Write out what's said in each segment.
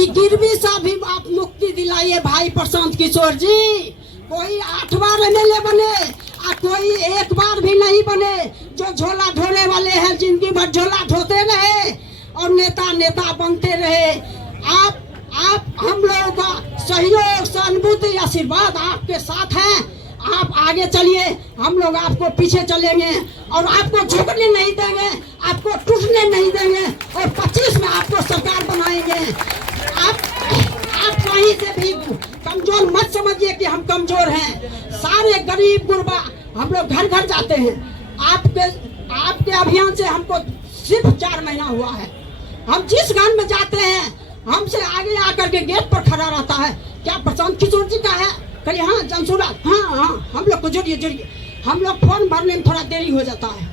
कोई गिरवी सा भी आप मुक्ति दिलाइए भाई प्रशांत किशोर जी। कोई 8 बार एमएलए बने और कोई 1 बार भी नहीं बने। जो झोला ढोने वाले हैं जिंदगी भर झोला ढोते रहे और नेता नेता बनते रहे। आप हम लोगों का सहयोग सहानुभूति आशीर्वाद आपके साथ है। आप आगे चलिए, हम लोग आपको पीछे चलेंगे और आपको झुकने नहीं देंगे, आपको टूटने नहीं देंगे और 25 में आपको सरकार बनाएंगे। आप कहीं से भी कमजोर मत समझिए कि हम कमजोर हैं। सारे गरीब गुरबा हम लोग घर घर जाते हैं। आपके अभियान से हमको सिर्फ 4 महीना हुआ है। हम जिस गांव में जाते हैं हमसे आगे आकर के गेट पर खड़ा रहता है, क्या प्रशांत किशोर जी का है? कहिए हाँ जनसुराज, हाँ हम लोग को जोड़िए। हम लोग फॉर्म भरने में थोड़ा देरी हो जाता है।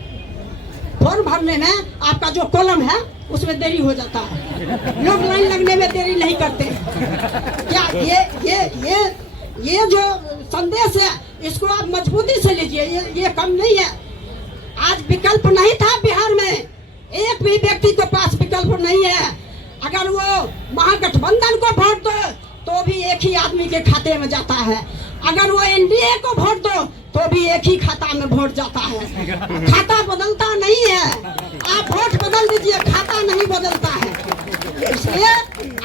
फॉर्म भरने में आपका जो कॉलम है उसमें देरी हो जाता है। लोग लाइन लगने में देरी नहीं करते। क्या ये जो संदेश है इसको आप मजबूती से लीजिए। ये कम नहीं है। आज विकल्प नहीं था बिहार में, एक भी व्यक्ति के पास विकल्प नहीं है। अगर वो महागठबंधन को वोट दो तो भी एक ही आदमी के खाते में जाता है। अगर वो एनडीए को वोट दो तो भी एक ही खाता में वोट जाता है। खाता बदलता नहीं है। आप वोट बदल दीजिए, खाता नहीं बदलता है। इसलिए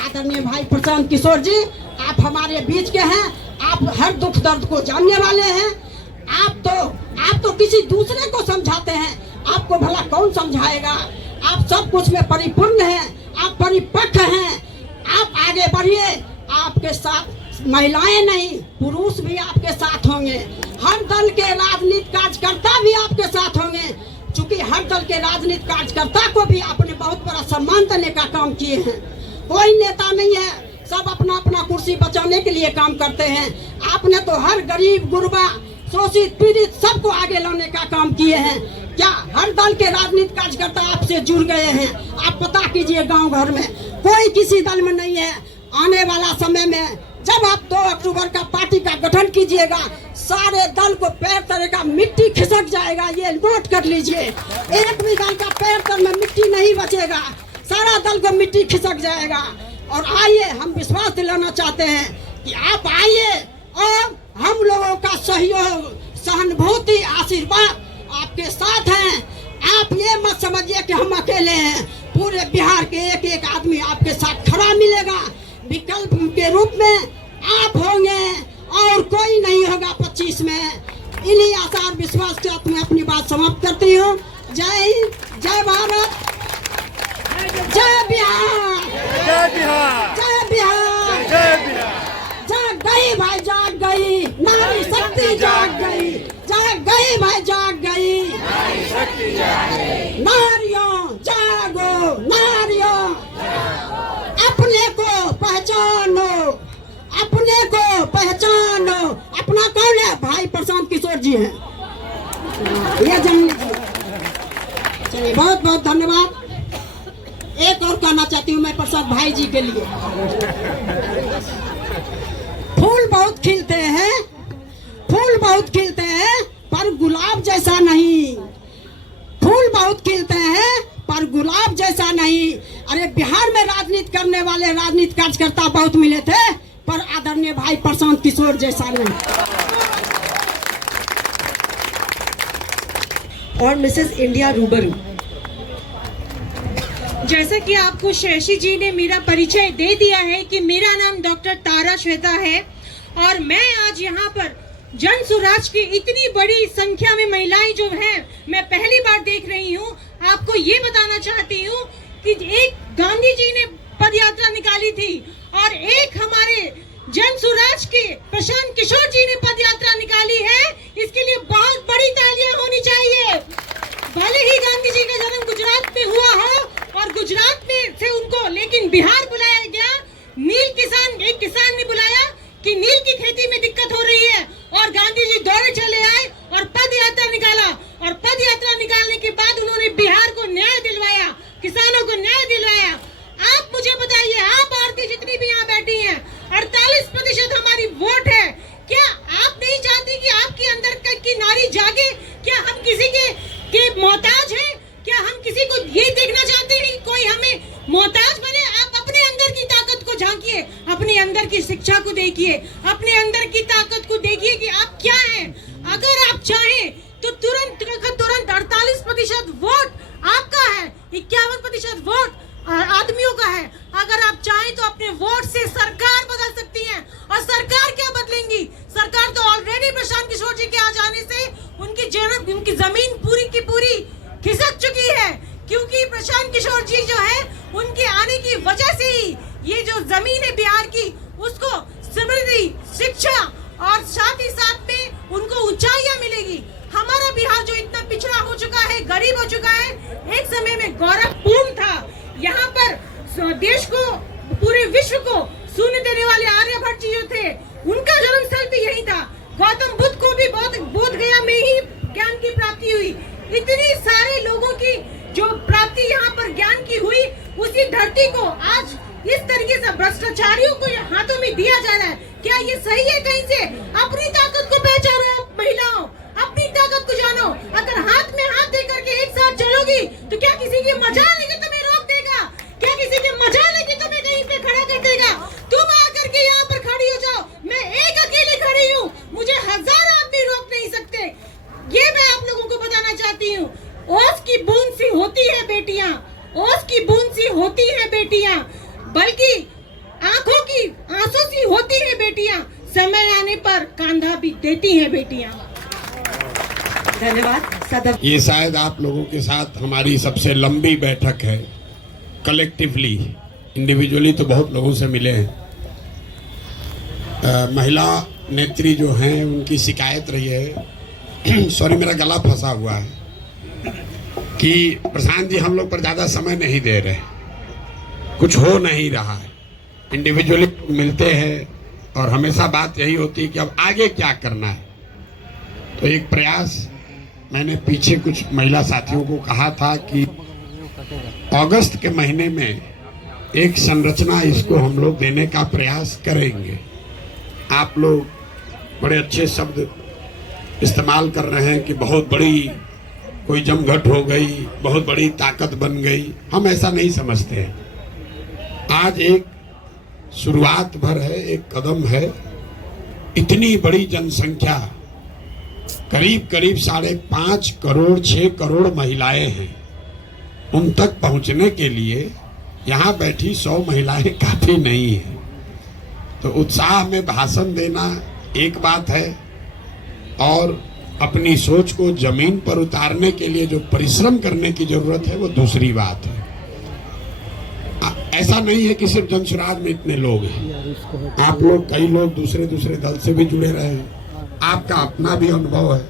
आदरणीय भाई प्रशांत किशोर जी, आप हमारे बीच के हैं। आप हर दुख दर्द को जानने वाले हैं। आप तो किसी दूसरे को समझाते हैं, आपको भला कौन समझाएगा? आप सब कुछ में परिपूर्ण हैं, आप परिपक्व हैं। आप आगे बढ़िए। आपके साथ महिलाएं नहीं पुरुष भी आपके साथ होंगे। हर दल के राजनीतिक कार्यकर्ता भी आपके साथ होंगे। चूंकि हर दल के राजनीतिक कार्यकर्ता को भी आपने बहुत बड़ा सम्मान देने का काम किए हैं। कोई नेता नहीं है, सब अपना अपना कुर्सी बचाने के लिए काम करते हैं। आपने तो हर गरीब गुरबा शोषित पीड़ित सबको आगे लाने का काम किए हैं। क्या हर दल के राजनीतिक कार्यकर्ता आपसे जुड़ गए हैं? आप पता कीजिए गांव घर में कोई किसी दल में नहीं है। आने वाला समय में जब आप 2 अक्टूबर का पार्टी का गठन कीजिएगा, सारे दल को पैर तले का मिट्टी खिसक जाएगा। ये नोट कर लीजिए। एक भी दल का पैर तल में मिट्टी नहीं बचेगा, सारा दल को मिट्टी खिसक जाएगा। और आइए, हम विश्वास दिलाना चाहते हैं कि आप आइए और हम लोगों का सहयोग सहानुभूति आशीर्वाद आपके साथ हैं। आप ये मत समझिए कि हम अकेले हैं। पूरे बिहार के एक एक आदमी आपके साथ खड़ा मिलेगा। विकल्प के रूप में आप होंगे और कोई नहीं होगा 25 में। इन्हीं आशा और विश्वास के साथ मैं अपनी बात समाप्त करती हूँ। जय हिंद, जय भारत, जय बिहार, जय बिहार, जय बिहार, जय बिहार। जाग गई भाई, जाग गई नारी शक्ति, जाग गई, जाग गई भाई, जाग गई नारी शक्ति, जाग गई। नारियों जागो, नारियों अपने को पहचानो, अपने को पहचानो। अपना कौन है? भाई प्रशांत किशोर जी हैं। ये जान लीजिए। चलिए, बहुत बहुत धन्यवाद। एक और कहना चाहती हूँ मैं प्रसाद भाई जी के लिए। फूल बहुत खिलते हैं, फूल बहुत खिलते हैं पर गुलाब जैसा नहीं। फूल बहुत खिलते हैं पर गुलाब जैसा नहीं। अरे बिहार में राजनीति करने वाले राजनीतिक कार्यकर्ता बहुत मिले थे पर आदरणीय भाई प्रशांत किशोर जैसा नहीं। और मिसेस इंडिया रूबरू, जैसा कि आपको शशि जी ने मेरा परिचय दे दिया है कि मेरा नाम डॉक्टर तारा श्वेता है और मैं आज यहाँ पर जन सुराज की इतनी बड़ी संख्या में महिलाएं जो हैं मैं पहली बार देख रही हूँ। आपको ये बताना चाहती हूँ कि एक गांधी जी ने पद यात्रा निकाली थी और एक हमारे जन सुराज के प्रशांत किशोर जी ने पद यात्रा निकाली है। इसके लिए बहुत बड़ी तालियां होनी चाहिए। भले ही गांधी जी का जन्म गुजरात में हुआ हो और गुजरात में से उनको लेकिन बिहार बुलाया गया। नील किसान, एक किसान ने बुलाया कि नील की खेती में दिक्कत हो रही है और गांधी जी दौड़े चले आए और पद यात्रा निकाला और पद यात्रा निकालने के बाद उन्होंने बिहार को न्याय दिलवाया, किसानों को न्याय दिलवाया। आप मुझे बताइए, आप औरतें जितनी भी यहाँ बैठी हैं, 48% हमारी वोट है। क्या आप नहीं चाहती कि आपके अंदर की नारी जागे? क्या हम किसी के मोहताज हैं? क्या हम किसी को ये देखना चाहते हैं कि कोई हमें मोहताज बने? आप अपने अंदर की ताकत को झांकिए। देखिए, अपने अंदर की शिक्षा को देखिए, अपने अंदर की ताकत को देखिए कि आप क्या हैं। अगर आप चाहें तो तुरंत 48% वोट आपका है, 51% वोट आदमियों का है। अगर आप चाहें तो अपने वोट से सरकार बदल सकती हैं। और सरकार क्या बदलेंगी? सरकार तो ऑलरेडी प्रशांत किशोर जी के आ जाने से उनकी जमीन पूरी की पूरी खिसक चुकी है, क्योंकि प्रशांत किशोर जी जो है उनके आने की वजह से ही ये जो जमीन है बिहार की, उसको समृद्धि, शिक्षा और साथ ही साथ में उनको ऊंचाइयां मिलेगी। हमारा बिहार जो इतना पिछड़ा हो चुका है, गरीब हो चुका है, एक समय में गौरवपूर्ण था। यहाँ पर देश को, पूरे विश्व को सुन देने वाले आर्यभट्ट जी जो थे, उनका जन्म स्थल भी यही था। गौतम बुद्ध को भी बोध गया में ही ज्ञान की प्राप्ति हुई। इतनी सारे लोगों की जो प्राप्ति यहाँ पर ज्ञान की हुई, उसी धरती को आज इस तरीके से भ्रष्टाचारियों को हाथों में दिया जा रहा है। क्या ये सही है? कहीं से अपनी ताकत को पहचानो महिलाओं, अपनी ताकत को जानो। अगर हाथ में हाथ दे करके एक साथ चलोगी तो क्या किसी की मजाल है कि तुम्हें रोक देगा? क्या किसी की मजाल है कि तुम्हें कहीं पे खड़ा कर देगा? तुम आकर के यहाँ पर खड़ी हो जाओ, मैं एक अकेली खड़ी हूँ, मुझे 1000 आदमी रोक नहीं सकते। ये मैं आप लोगों को बताना चाहती हूँ। ओस की बूंद सी होती है बेटियां, ओस की बूंद सी होती है बेटियां, बल्कि आंखों की आंसू सी होती है बेटियां, समय आने पर कांधा भी देती है बेटियां। धन्यवाद सदन। ये शायद आप लोगों के साथ हमारी सबसे लंबी बैठक है। कलेक्टिवली, इंडिविजुअली तो बहुत लोगों से मिले हैं। महिला नेत्री जो हैं उनकी शिकायत रही है सॉरी मेरा गला फंसा हुआ है कि प्रशांत जी हम लोग पर ज़्यादा समय नहीं दे रहे, कुछ हो नहीं रहा है। इंडिविजुअली मिलते हैं और हमेशा बात यही होती है कि अब आगे क्या करना है। तो एक प्रयास मैंने पीछे कुछ महिला साथियों को कहा था कि अगस्त के महीने में एक संरचना इसको हम लोग देने का प्रयास करेंगे। आप लोग बड़े अच्छे शब्द इस्तेमाल कर रहे हैं कि बहुत बड़ी कोई जमघट हो गई, बहुत बड़ी ताकत बन गई। हम ऐसा नहीं समझते हैं। आज एक शुरुआत भर है, एक कदम है। इतनी बड़ी जनसंख्या, करीब करीब 5.5 करोड़ 6 करोड़ महिलाएं हैं। उन तक पहुंचने के लिए यहाँ बैठी 100 महिलाएं काफी नहीं है। तो उत्साह में भाषण देना एक बात है, और अपनी सोच को जमीन पर उतारने के लिए जो परिश्रम करने की जरूरत है वो दूसरी बात है। ऐसा नहीं है कि सिर्फ जनसुराज में इतने लोग हैं। आप लोग, कई लोग दूसरे दल से भी जुड़े रहे हैं। आपका अपना भी अनुभव है।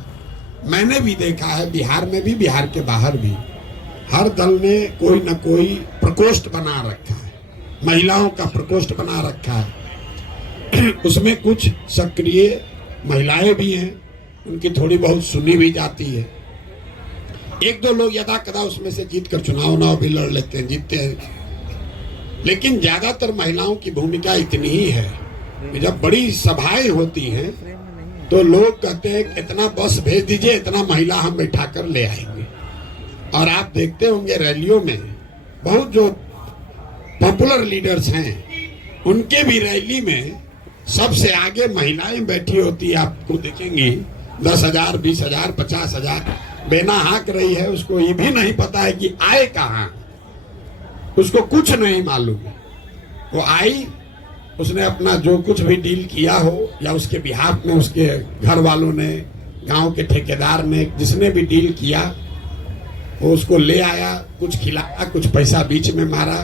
मैंने भी देखा है, बिहार में भी, बिहार के बाहर भी, हर दल ने कोई न कोई प्रकोष्ठ बना रखा है, महिलाओं का प्रकोष्ठ बना रखा है। उसमें कुछ सक्रिय महिलाएं भी हैं, उनकी थोड़ी बहुत सुनी भी जाती है। 1-2 लोग यदा कदा उसमें से जीत कर चुनाव भी लड़ लेते हैं, जीतते हैं। लेकिन ज्यादातर महिलाओं की भूमिका इतनी ही है कि जब बड़ी सभाएं होती हैं तो लोग कहते हैं इतना बस भेज दीजिए, इतना महिला हम बैठा कर ले आएंगे। और आप देखते होंगे रैलियों में बहुत जो पॉपुलर लीडर्स हैं, उनके भी रैली में सबसे आगे महिलाएं बैठी होती है। आपको देखेंगी 10,000, 20,000, 50,000 बेना हाँक रही है। उसको ये भी नहीं पता है कि आए कहाँ, उसको कुछ नहीं मालूम है। वो आई, उसने अपना जो कुछ भी डील किया हो, या उसके बिहाफ में उसके घर वालों ने, गांव के ठेकेदार ने, जिसने भी डील किया, वो उसको ले आया, कुछ खिलाया, कुछ पैसा बीच में मारा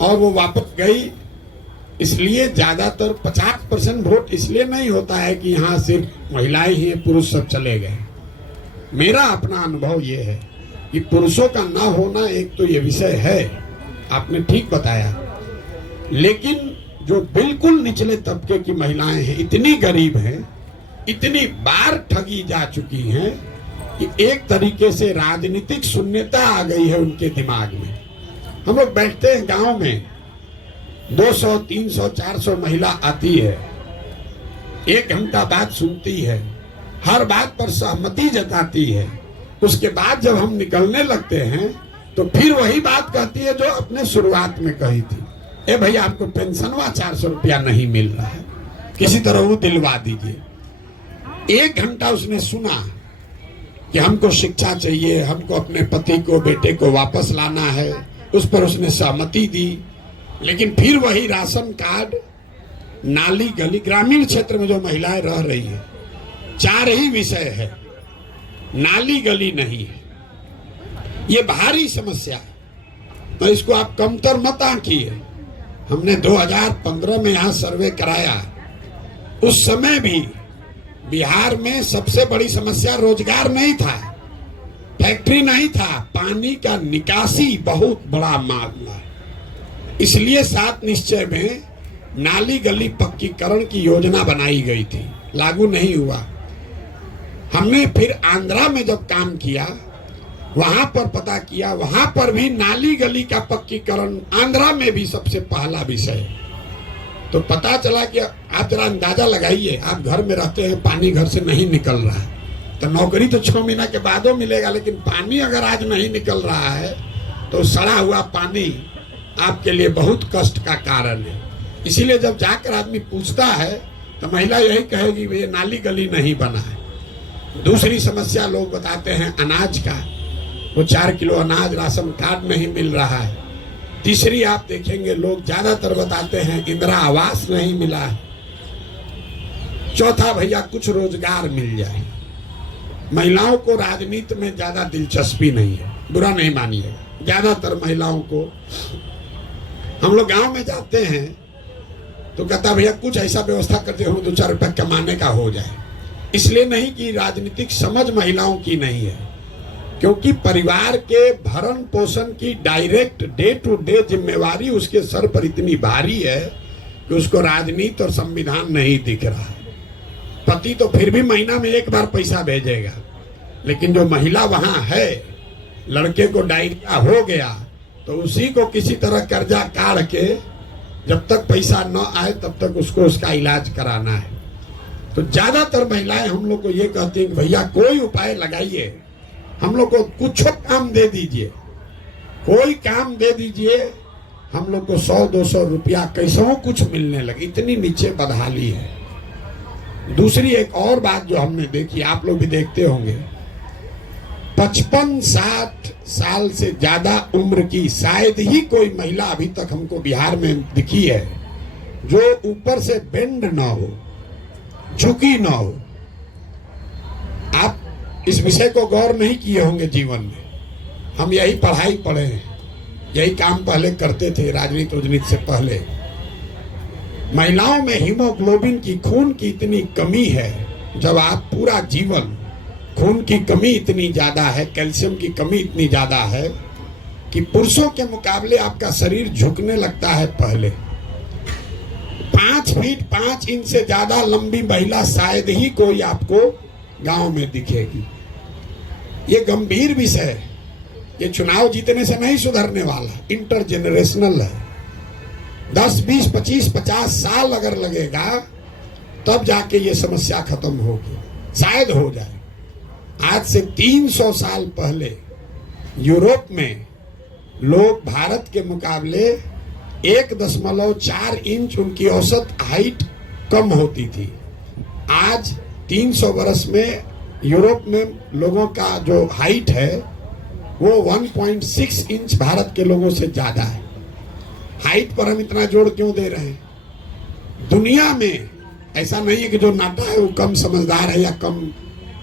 और वो वापस गई। इसलिए ज्यादातर 50% वोट इसलिए नहीं होता है कि यहाँ सिर्फ महिलाएं ही, पुरुष सब चले गए। मेरा अपना अनुभव ये है कि पुरुषों का ना होना एक तो ये विषय है, आपने ठीक बताया, लेकिन जो बिल्कुल निचले तबके की महिलाएं हैं, इतनी गरीब हैं, इतनी बार ठगी जा चुकी हैं कि एक तरीके से राजनीतिक शून्यता आ गई है उनके दिमाग में। हम लोग बैठते हैं गांव में, 200, 300, 400 महिला आती है, 1 घंटा बात सुनती है, हर बात पर सहमति जताती है। उसके बाद जब हम निकलने लगते हैं तो फिर वही बात कहती है जो अपने शुरुआत में कही थी। ए भैया आपको पेंशनवा 400 रुपया नहीं मिल रहा है, किसी तरह वो दिलवा दीजिए। 1 घंटा उसने सुना कि हमको शिक्षा चाहिए, हमको अपने पति को बेटे को वापस लाना है, उस पर उसने सहमति दी। लेकिन फिर वही राशन कार्ड, नाली गली, ग्रामीण क्षेत्र में जो महिलाएं रह रही है 4 ही विषय है, नाली गली नहीं है। ये भारी समस्या है, तो इसको आप कमतर मत आंकिए। हमने 2015 में यहाँ सर्वे कराया, उस समय भी बिहार में सबसे बड़ी समस्या रोजगार नहीं था, फैक्ट्री नहीं था, पानी का निकासी बहुत बड़ा मामला है। इसलिए 7 निश्चय में नाली गली पक्कीकरण की योजना बनाई गई थी, लागू नहीं हुआ। हमने फिर आंध्रा में जब काम किया, वहां पर पता किया, वहां पर भी नाली गली का पक्कीकरण आंध्रा में भी सबसे पहला विषय। तो पता चला कि आप जरा अंदाजा लगाइए, आप घर में रहते हैं, पानी घर से नहीं निकल रहा है, तो नौकरी तो 6 महीना के बाद मिलेगा, लेकिन पानी अगर आज नहीं निकल रहा है तो सड़ा हुआ पानी आपके लिए बहुत कष्ट का कारण है। इसीलिए जब जाकर आदमी पूछता है तो महिला यही कहेगी ये नाली गली नहीं बना है। दूसरी समस्या लोग बताते हैं अनाज का, वो 4 किलो अनाज राशन कार्ड नहीं मिल रहा है। तीसरी आप देखेंगे लोग ज्यादातर बताते हैं इंदिरा आवास नहीं मिला है। चौथा भैया कुछ रोजगार मिल जाए। महिलाओं को राजनीति में ज्यादा दिलचस्पी नहीं है, बुरा नहीं मानिएगा। ज्यादातर महिलाओं को, हम लोग गांव में जाते हैं तो कहता भैया कुछ ऐसा व्यवस्था करते हो 2-4 रुपया कमाने का हो जाए। इसलिए नहीं कि राजनीतिक समझ महिलाओं की नहीं है, क्योंकि परिवार के भरण पोषण की डायरेक्ट डे टू डे जिम्मेवारी उसके सर पर इतनी भारी है कि उसको राजनीति और संविधान नहीं दिख रहा है। पति तो फिर भी महीना में 1 बार पैसा भेजेगा, लेकिन जो महिला वहां है, लड़के को डायरिया हो गया तो उसी को किसी तरह कर्जा काढ़ के जब तक पैसा न आए तब तक उसको उसका इलाज कराना है। तो ज्यादातर महिलाएं हम लोग को ये कहती हैं कि भैया कोई उपाय लगाइए, हम लोग को कुछ काम दे दीजिए, कोई काम दे दीजिए, हम लोग को 100-200 रुपया कैसों कुछ मिलने लगे। इतनी नीचे बदहाली है। दूसरी एक और बात जो हमने देखी, आप लोग भी देखते होंगे, 55-60 साल से ज्यादा उम्र की शायद ही कोई महिला अभी तक हमको बिहार में दिखी है जो ऊपर से बेंड ना हो, झुकी ना हो। आप इस विषय को गौर नहीं किए होंगे जीवन में। हम यही पढ़ाई पढ़े हैं, यही काम पहले करते थे राजनीति से पहले। महिलाओं में हीमोग्लोबिन की, खून की इतनी कमी है, जब आप पूरा जीवन खून की कमी इतनी ज्यादा है, कैल्शियम की कमी इतनी ज्यादा है कि पुरुषों के मुकाबले आपका शरीर झुकने लगता है। पहले 5 फीट 5 इंच से ज्यादा लंबी महिला शायद ही कोई आपको गांव में दिखेगी। ये गंभीर विषय है, ये चुनाव जीतने से नहीं सुधरने वाला, इंटरजेनरेशनल है। 10, 20, 25, 50 साल अगर लगेगा तब जाके ये समस्या खत्म होगी, शायद हो जाए। आज से 300 साल पहले यूरोप में लोग भारत के मुकाबले 1.4 इंच उनकी औसत हाइट कम होती थी। आज 300 वर्ष में यूरोप में लोगों का जो हाइट है वो 1.6 इंच भारत के लोगों से ज्यादा है। हाइट पर हम इतना जोर क्यों दे रहे हैं? दुनिया में ऐसा नहीं है कि जो नाटा है वो कम समझदार है या कम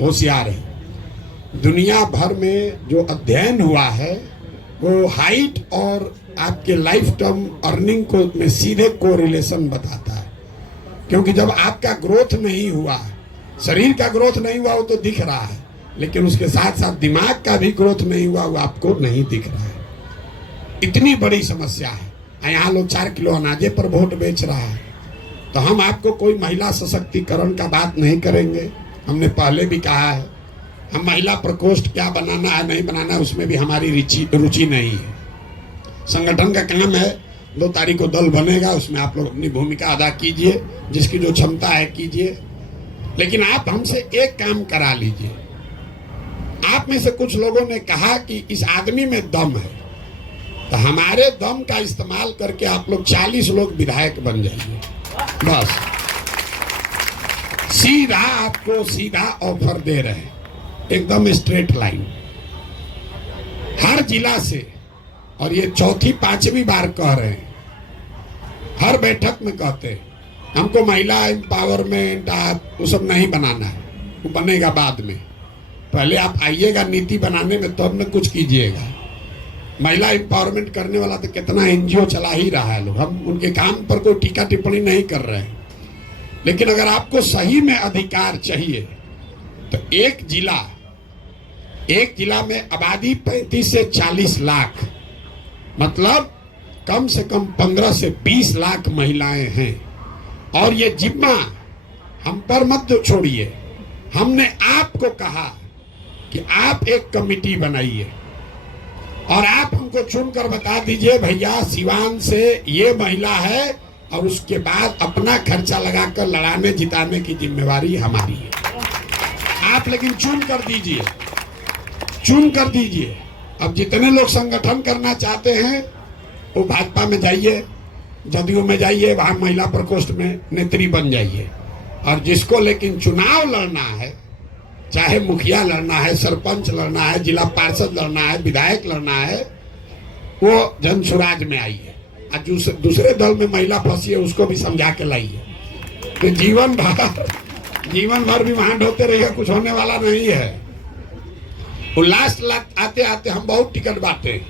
होशियार है। दुनिया भर में जो अध्ययन हुआ है वो हाइट और आपके लाइफ टर्म अर्निंग को में सीधे कोरिलेशन बताता है। क्योंकि जब आपका ग्रोथ नहीं हुआ, शरीर का ग्रोथ नहीं हुआ, वो तो दिख रहा है, लेकिन उसके साथ साथ दिमाग का भी ग्रोथ नहीं हुआ, वो आपको नहीं दिख रहा है। इतनी बड़ी समस्या है। यहाँ लोग 4 किलो अनाजे पर वोट बेच रहा है। तो हम आपको कोई महिला सशक्तिकरण का बात नहीं करेंगे। हमने पहले भी कहा है, हम महिला प्रकोष्ठ क्या बनाना है नहीं बनाना है उसमें भी हमारी रुचि नहीं है। संगठन का काम है, 2 तारीख को दल बनेगा, उसमें आप लोग अपनी भूमिका अदा कीजिए, जिसकी जो क्षमता है कीजिए। लेकिन आप हमसे एक काम करा लीजिए। आप में से कुछ लोगों ने कहा कि इस आदमी में दम है, तो हमारे दम का इस्तेमाल करके आप लोग 40 लोग विधायक बन जाइए, बस। सीधा आपको सीधा ऑफर दे रहे हैं, एकदम स्ट्रेट लाइन, हर जिला से। और ये चौथी पांचवी बार कह रहे हैं, हर बैठक में कहते हैं हमको महिला एम्पावरमेंट वो सब नहीं बनाना है, वो बनेगा बाद में, पहले आप आइएगा नीति बनाने में, तब में कुछ कीजिएगा। महिला एम्पावरमेंट करने वाला तो कितना एनजीओ चला ही रहा है लोग, हम उनके काम पर कोई टीका टिप्पणी नहीं कर रहे हैं। लेकिन अगर आपको सही में अधिकार चाहिए तो एक जिला में आबादी 35 से 40 लाख, मतलब कम से कम 15 से 20 लाख महिलाएं हैं। और ये जिम्मा हम पर मत छोड़िए, हमने आपको कहा कि आप एक कमेटी बनाइए और आप हमको चुनकर बता दीजिए भैया सिवान से ये महिला है, और उसके बाद अपना खर्चा लगाकर लड़ाने जिताने की जिम्मेवारी हमारी है। आप लेकिन चुन कर दीजिए। अब जितने लोग संगठन करना चाहते हैं वो भाजपा में जाइए, जदयू में जाइए, वहां महिला प्रकोष्ठ में नेत्री बन जाइए। और जिसको लेकिन चुनाव लड़ना है, चाहे मुखिया लड़ना है, सरपंच लड़ना है, जिला पार्षद लड़ना है, विधायक लड़ना है, वो जन स्वराज में आइए। और दूसरे दल में महिला फंसी है उसको भी समझा के लाइए। तो जीवन भर भी वहां ढोते रहिए, कुछ होने वाला नहीं है। वो लास्ट आते आते हम बहुत टिकट बांटे,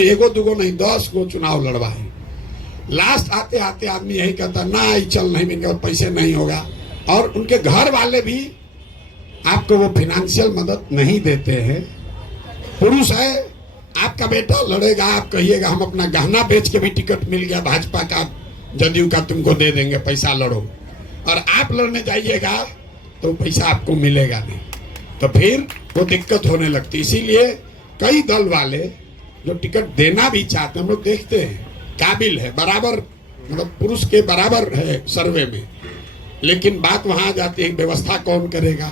एगो दूगो नहीं 10 गो चुनाव लड़वाए। लास्ट आते आते आदमी यही कहता ना चल नहीं, इनके पास पैसे नहीं होगा। और उनके घर वाले भी आपको वो फाइनेंशियल मदद नहीं देते हैं। पुरुष है, आपका बेटा लड़ेगा, आप कहिएगा हम अपना गहना बेच के भी टिकट मिल गया भाजपा का, जदयू का, तुमको दे देंगे, पैसा लड़ो। और आप लड़ने जाइएगा तो पैसा आपको मिलेगा नहीं, तो फिर वो दिक्कत होने लगती। इसीलिए कई दल वाले जो टिकट देना भी चाहते हैं, हम लोग देखते हैं काबिल है, बराबर, मतलब पुरुष के बराबर है सर्वे में, लेकिन बात वहां आ जाती है व्यवस्था कौन करेगा।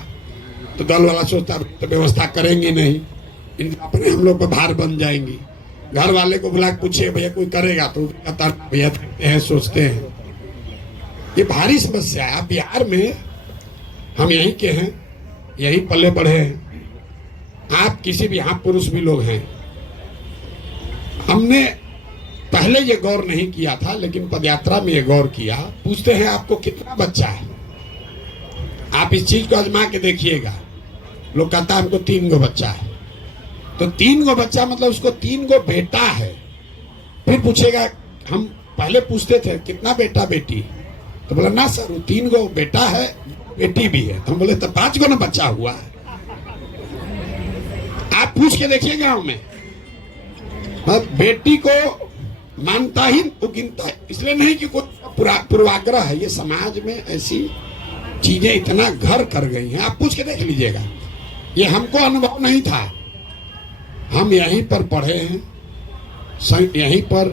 तो दल वाला सोचता तो व्यवस्था करेंगे नहीं, अपने हम लोग पर भार बन जाएंगी। घर वाले को बुला के पूछे भैया कोई करेगा, तो कहता भैया देखते हैं, सोचते हैं। ये भारी समस्या है। बिहार में हम यहीं के हैं, यहीं पले बढ़े हैं। आप किसी भी, यहाँ पुरुष भी लोग हैं। हमने पहले ये गौर नहीं किया था, लेकिन पदयात्रा में ये गौर किया। पूछते हैं आपको कितना बच्चा है, आप इस चीज को आजमा के देखिएगा। लोग कहता है हमको 3 गो बच्चा है, तो 3 गो बच्चा मतलब उसको 3 गो बेटा है। फिर पूछेगा, हम पहले पूछते थे कितना बेटा बेटी, तो बोला ना सर वो 3 गो बेटा है, बेटी भी है। तो हम बोले तो 5 गो ना बच्चा हुआ है। आप पूछ के देखिए गांव में, बेटी को मानता ही वो गिनता है, इसलिए नहीं कि कोई पूर्वाग्रह है। ये समाज में ऐसी चीजें इतना घर कर गई हैं, आप पूछ के देख लीजिएगा। ये हमको अनुभव नहीं था, हम यहीं पर पढ़े हैं, यहीं पर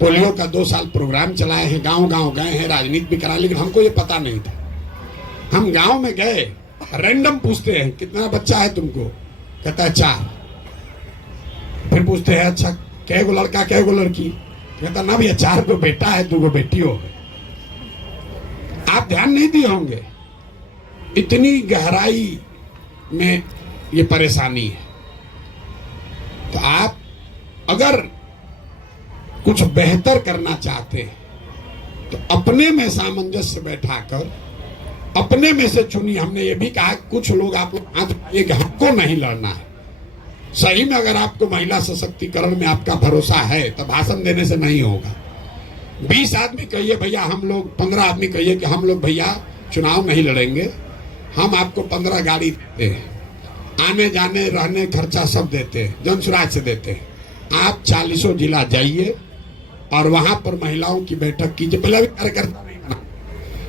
पोलियो का 2 साल प्रोग्राम चलाए हैं, गांव गांव गए हैं, राजनीति भी करा, लेकिन हमको ये पता नहीं था। हम गांव में गए, रैंडम पूछते हैं कितना बच्चा है तुमको, कहता है 4। फिर पूछते हैं अच्छा कै गो लड़का कै गो लड़की, कहता ना भैया 4 गो बेटा है, 2 गो बेटी हो। आप ध्यान नहीं दिए होंगे, इतनी गहराई में ये परेशानी है। तो आप अगर कुछ बेहतर करना चाहते हैं तो अपने में सामंजस्य बैठाकर अपने में से चुनिए। हमने ये भी कहा कुछ लोग आप लोग हाथ उठाइए कि हमको नहीं लड़ना है। सही में अगर आपको महिला सशक्तिकरण में आपका भरोसा है तो भाषण देने से नहीं होगा। 20 आदमी कहिए भैया हम लोग, 15 आदमी कहिए कि हम लोग भैया चुनाव नहीं लड़ेंगे, हम आपको 15 गाड़ी देते हैं, आने जाने रहने खर्चा सब देते हैं, जन स्वराज से देते हैं। आप 40 जिला जाइए और वहां पर महिलाओं की बैठक कीजिए। पहले भी कार्यकर्ता नहीं बना,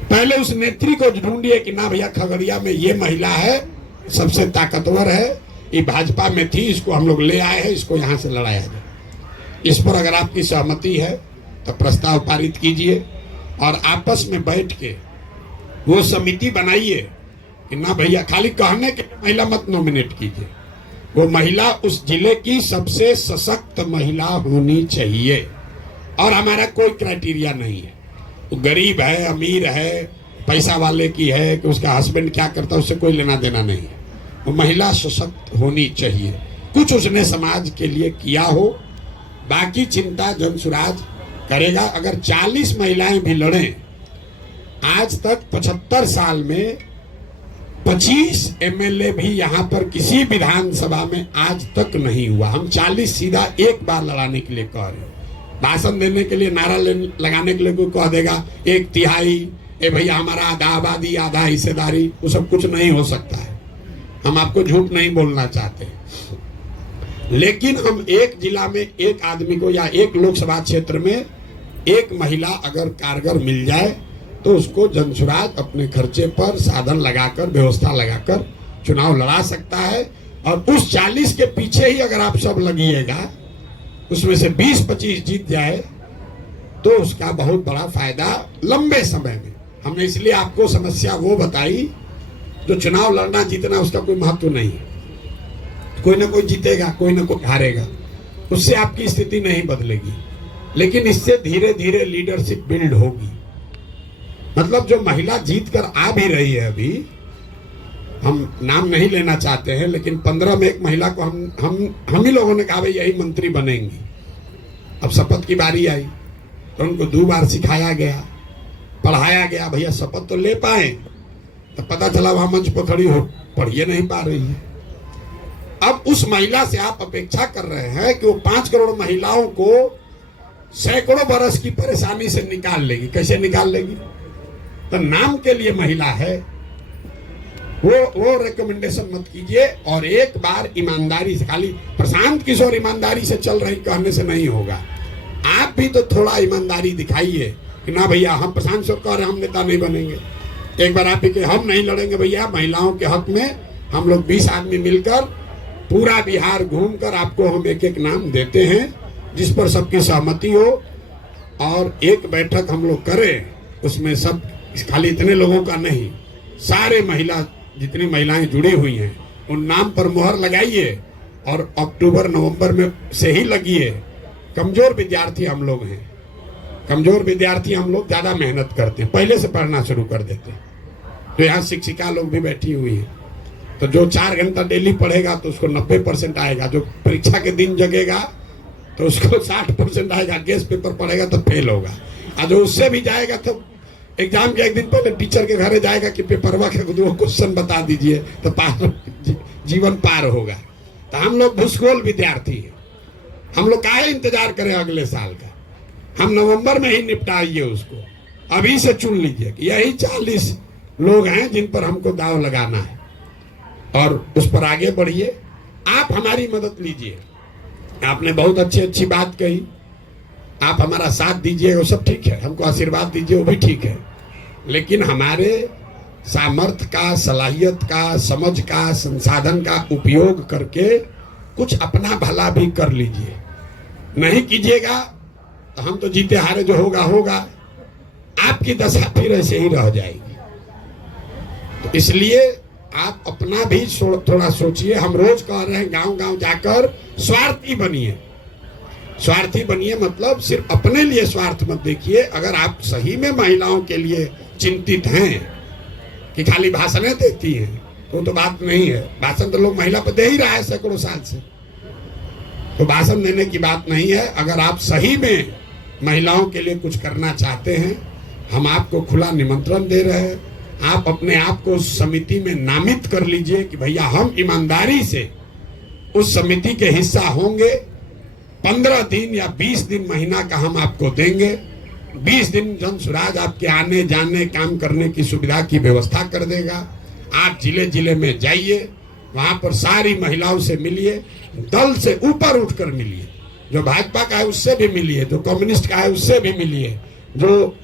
पहले उस नेत्री को ढूंढिए कि ना भैया खगड़िया में ये महिला है, सबसे ताकतवर है, ये भाजपा में थी, इसको हम लोग ले आए हैं, इसको यहाँ से लड़ाया जाए। इस पर अगर आपकी सहमति है तो प्रस्ताव पारित कीजिए और आपस में बैठ के वो समिति बनाइए कि ना भैया खाली कहने के महिला मत नॉमिनेट कीजिए। वो महिला उस जिले की सबसे सशक्त महिला होनी चाहिए। और हमारा कोई क्राइटेरिया नहीं है, वो गरीब है, अमीर है, पैसा वाले की है, कि उसका हस्बैंड क्या करता है, उससे कोई लेना देना नहीं है। वो महिला सशक्त होनी चाहिए, कुछ उसने समाज के लिए किया हो, बाकी चिंता जनसुराज करेगा। अगर 40 महिलाएं भी लड़ें, आज तक 75 साल में 25 एमएलए भी यहाँ पर किसी विधानसभा में आज तक नहीं हुआ। हम 40 सीधा एक बार लड़ाने के लिए कह रहे हैं। भाषण देने के लिए, नारा लगाने के लिए कोई कह देगा 1/3, ए भैया हमारा आधा आबादी, आधा हिस्सेदारी, वो सब कुछ नहीं हो सकता है। हम आपको झूठ नहीं बोलना चाहते, लेकिन हम एक जिला में एक आदमी को या एक लोकसभा क्षेत्र में एक महिला अगर कारगर मिल जाए तो उसको जनसुराज अपने खर्चे पर साधन लगाकर, व्यवस्था लगाकर चुनाव लड़ा सकता है। और उस 40 के पीछे ही अगर आप सब लगिएगा, उसमें से 20-25 जीत जाए तो उसका बहुत बड़ा फायदा लंबे समय में। हमने इसलिए आपको समस्या वो बताई, जो चुनाव लड़ना जीतना उसका कोई महत्व नहीं है। कोई ना कोई जीतेगा, कोई ना कोई हारेगा, उससे आपकी स्थिति नहीं बदलेगी, लेकिन इससे धीरे धीरे लीडरशिप बिल्ड होगी। मतलब जो महिला जीत कर आ भी रही है, अभी हम नाम नहीं लेना चाहते हैं, लेकिन 15 में एक महिला को हम ही लोगों ने कहा भाई यही मंत्री बनेंगी। अब शपथ की बारी आई तो उनको 2 बार सिखाया गया, पढ़ाया गया, भैया शपथ तो ले पाए। तो पता चला वहां मंच पर खड़ी हो पढ़िए नहीं पा रही है। अब उस महिला से आप अपेक्षा कर रहे हैं कि वो 5 करोड़ महिलाओं को सैकड़ों बरस की परेशानी से निकाल लेगी। कैसे निकाल लेगी? तो नाम के लिए महिला है, वो रिकमेंडेशन मत कीजिए। और एक बार ईमानदारी से, खाली प्रशांत किशोर ईमानदारी से चल रही कहने से नहीं होगा, आप भी तो थोड़ा ईमानदारी दिखाइए कि ना भैया हम प्रशांत किशोर कह रहे हम नेता नहीं बनेंगे। एक बार आप ही के हम नहीं लड़ेंगे भैया, महिलाओं के हक में हम लोग 20 आदमी मिलकर पूरा बिहार घूमकर आपको हम एक एक नाम देते हैं, जिस पर सबकी सहमति हो। और एक बैठक हम लोग करें, उसमें सब, खाली इतने लोगों का नहीं, सारे महिला, जितनी महिलाएं जुड़ी हुई हैं उन नाम पर मोहर लगाइए और अक्टूबर-नवंबर में से ही लगिए। कमजोर विद्यार्थी हम लोग हैं, कमजोर विद्यार्थी हम लोग ज्यादा मेहनत करते हैं, पहले से पढ़ना शुरू कर देते हैं। तो यहाँ शिक्षिका लोग भी बैठी हुई हैं, तो जो 4 घंटा डेली पढ़ेगा तो उसको 90% आएगा। जो परीक्षा के दिन जगेगा तो उसको 60% आएगा। गेस्ट पेपर पढ़ेगा तो फेल होगा। और जो उससे भी जाएगा तो एग्जाम के एक दिन पहले टीचर के घर जाएगा कि पेपरवा के 2 क्वेश्चन बता दीजिए, तो जीवन पार होगा। तो हम लोग भूसगोल विद्यार्थी हैं, हम लोग काहे इंतजार करें अगले साल का? हम नवंबर में ही निपटाइए उसको, अभी से चुन लीजिए कि यही 40 लोग हैं जिन पर हमको दाव लगाना है, और उस पर आगे बढ़िए। आप हमारी मदद लीजिए। आपने बहुत अच्छी बात कही, आप हमारा साथ दीजिए, वो सब ठीक है, हमको आशीर्वाद दीजिए, वो भी ठीक है, लेकिन हमारे सामर्थ्य का, सलाहियत का, समझ का, संसाधन का उपयोग करके कुछ अपना भला भी कर लीजिए। नहीं कीजिएगा तो हम तो जीते हारे जो होगा होगा, आपकी दशा फिर ऐसे ही रह जाएगी। तो इसलिए आप अपना भी थोड़ा सोचिए। हम रोज कह रहे हैं गांव-गांव जाकर स्वार्थी बनिए। स्वार्थी बनिए मतलब सिर्फ अपने लिए स्वार्थ मत देखिए। अगर आप सही में महिलाओं के लिए चिंतित हैं कि खाली भाषणें देती हैं तो बात नहीं है। भाषण तो लोग महिला पर दे ही रहा है सैकड़ों साल से, तो भाषण देने की बात नहीं है। अगर आप सही में महिलाओं के लिए कुछ करना चाहते हैं, हम आपको खुला निमंत्रण दे रहे हैं। आप अपने आप को उस समिति में नामित कर लीजिए कि भैया हम ईमानदारी से उस समिति के हिस्सा होंगे। 15 दिन या 20 दिन महीना का हम आपको देंगे। 20 दिन जनसुराज आपके आने जाने काम करने की सुविधा की व्यवस्था कर देगा। आप जिले जिले में जाइए, वहां पर सारी महिलाओं से मिलिए, दल से ऊपर उठकर मिलिए। जो भाजपा का है उससे भी मिलिए, जो कम्युनिस्ट का है उससे भी मिलिए, जो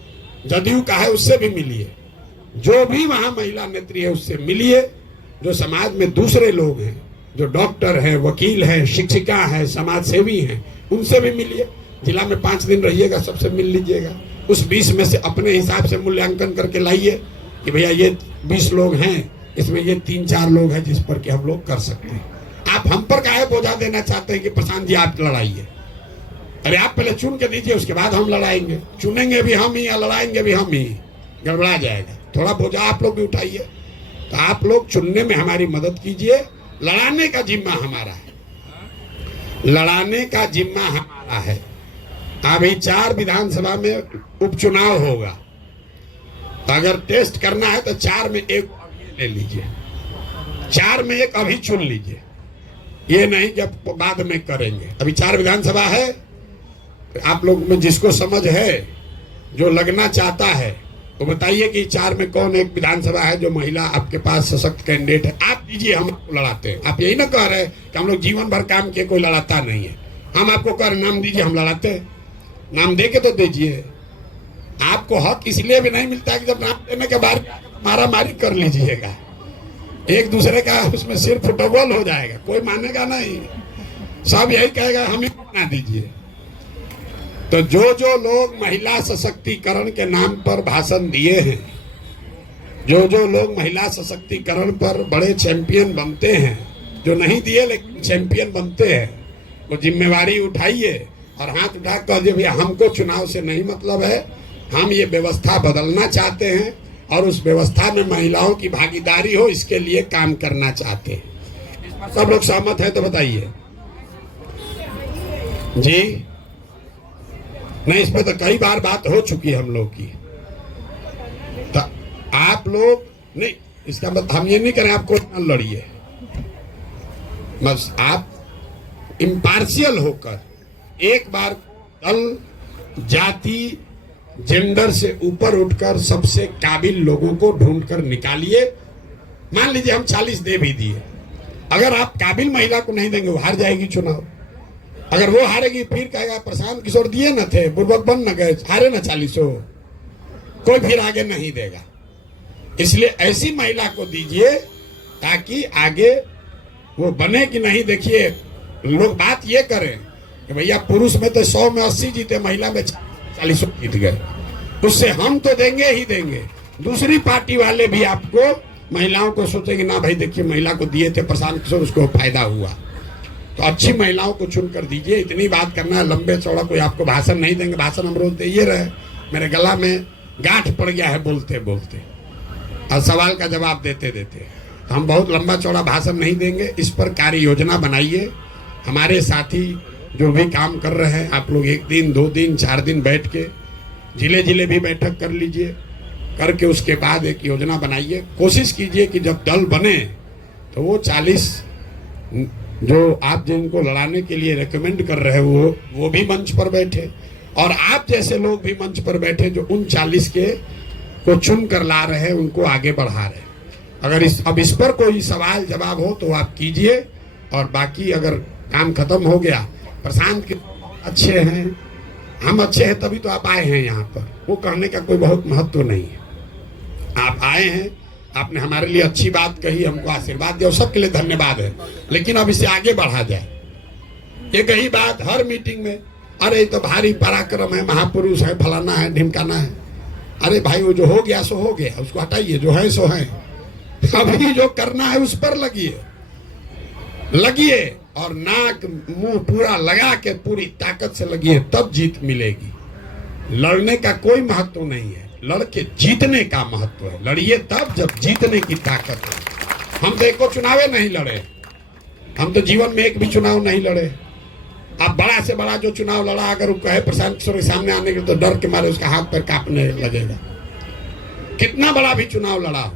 जदयू का है उससे भी मिलिए, जो भी वहां महिला नेत्री है उससे मिलिए। जो समाज में दूसरे लोग हैं, जो डॉक्टर है, वकील है, शिक्षिका है, समाज सेवी हैं, उनसे भी मिलिए। जिला में 5 दिन रहिएगा, सबसे मिल लीजिएगा। उस 20 में से अपने हिसाब से मूल्यांकन करके लाइए कि भैया ये 20 लोग हैं, इसमें ये 3-4 लोग हैं जिस पर कि हम लोग कर सकते हैं। आप हम पर काहे बोझा देना चाहते हैं कि प्रशांत जी आप लड़ाइए? अरे आप पहले चुन के दीजिए, उसके बाद हम लड़ाएंगे। चुनेंगे भी हम ही या लड़ाएंगे भी हम ही, गड़बड़ा जाएगा। थोड़ा बोझा आप लोग भी उठाइए। तो आप लोग चुनने में हमारी मदद कीजिए। लड़ाने का जिम्मा हमारा है, लड़ाने का जिम्मा हमारा है। अभी 4 विधानसभा में उपचुनाव होगा, तो अगर टेस्ट करना है तो 4 में 1 ले लीजिए, 4 में 1 अभी चुन लीजिए। ये नहीं कि अब बाद में करेंगे। अभी 4 विधानसभा है। आप लोग में जिसको समझ है, जो लगना चाहता है, तो बताइए कि 4 में कौन एक विधानसभा है जो महिला आपके पास सशक्त कैंडिडेट है? आप दीजिए, हम आपको लड़ाते हैं। आप यही ना कह रहे कि हम लोग जीवन भर काम किए, कोई लड़ाता नहीं है। हम आपको कह रहे नाम दीजिए, हम लड़ाते हैं। नाम दे के तो दीजिए। आपको हक इसलिए भी नहीं मिलता कि जब नाम देने के बाद मारा मारी कर लीजिएगा, एक दूसरे का उसमें सिर फुटबॉल हो जाएगा, कोई मानेगा नहीं। सब यही कहेगा हम ही बना दीजिए। तो जो लोग महिला सशक्तिकरण के नाम पर भाषण दिए हैं, जो लोग महिला सशक्तिकरण पर बड़े चैंपियन बनते हैं, जो नहीं दिए लेकिन चैंपियन बनते हैं, वो जिम्मेवारी उठाइए और हाथ उठा कर दीजिए भैया हमको चुनाव से नहीं मतलब है, हम ये व्यवस्था बदलना चाहते हैं और उस व्यवस्था में महिलाओं की भागीदारी हो, इसके लिए काम करना चाहते हैं। सब लोग सहमत है तो बताइए जी। नहीं, इस पर तो कई बार बात हो चुकी है हम लोग की। तो आप लोग नहीं, इसका मतलब हम ये नहीं करें आपको न लड़िए, बस आप इम्पार्शियल होकर एक बार दल, जाति, जेंडर से ऊपर उठकर सबसे काबिल लोगों को ढूंढकर निकालिए। मान लीजिए हम 40 दे भी दिए, अगर आप काबिल महिला को नहीं देंगे वो हार जाएगी चुनाव। अगर वो हारेगी फिर कहेगा प्रशांत किशोर दिए न थे, बुर्बक बन न गए, हारे न 40, कोई फिर आगे नहीं देगा। इसलिए ऐसी महिला को दीजिए ताकि आगे वो बने कि नहीं। देखिए लोग बात ये करें कि भैया पुरुष में तो 100 में 80 जीते, महिला में 40 जीत गए, उससे हम तो देंगे ही देंगे। दूसरी पार्टी वाले भी आपको महिलाओं को सोचेंगे ना भाई देखिए महिला को दिए थे प्रशांत किशोर, उसको फायदा हुआ। तो अच्छी महिलाओं को चुन कर दीजिए। इतनी बात करना है, लंबे चौड़ा कोई आपको भाषण नहीं देंगे। भाषण हम रोज दे ये रहे, मेरे गला में गांठ पड़ गया है बोलते बोलते और सवाल का जवाब देते देते। तो हम बहुत लंबा चौड़ा भाषण नहीं देंगे। इस पर कार्य योजना बनाइए। हमारे साथी जो भी काम कर रहे हैं, आप लोग 1 दिन 2 दिन 4 दिन बैठ के जिले जिले भी बैठक कर लीजिए, करके उसके बाद एक योजना बनाइए। कोशिश कीजिए कि जब दल बने तो वो 40 जो आप जिनको लड़ाने के लिए रेकमेंड कर रहे हो वो भी मंच पर बैठे, और आप जैसे लोग भी मंच पर बैठे जो उन 40 के को चुन कर ला रहे हैं, उनको आगे बढ़ा रहे हैं। अगर अब इस पर कोई सवाल जवाब हो तो आप कीजिए, और बाकी अगर काम खत्म हो गया, प्रशांत के अच्छे हैं, हम अच्छे हैं तभी तो आप आए हैं यहाँ पर, वो कहने का कोई बहुत महत्व नहीं है। आप आए हैं, आपने हमारे लिए अच्छी बात कही, हमको आशीर्वाद दिया, सबके लिए धन्यवाद है। लेकिन अब इसे आगे बढ़ा जाए। ये कही बात हर मीटिंग में, अरे तो भारी पराक्रम है, महापुरुष है, फलाना है, ढिमकाना है। अरे भाई वो जो हो गया सो हो गया, उसको हटाइए, जो है सो है। अभी जो करना है उस पर लगिए और नाक मुंह पूरा लगा के पूरी ताकत से लगिए, तब जीत मिलेगी। लड़ने का कोई महत्व नहीं है, लड़के जीतने का महत्व है। लड़िए तब जब जीतने की ताकत है। हम तो एको चुनावे नहीं लड़े, हम तो जीवन में एक भी चुनाव नहीं लड़े। अब बड़ा से बड़ा जो चुनाव लड़ा, अगर वो कहे प्रशांत किशोर के सामने आने के तो डर के मारे उसका हाथ पैर कांपने लगेगा। कितना बड़ा भी चुनाव लड़ा,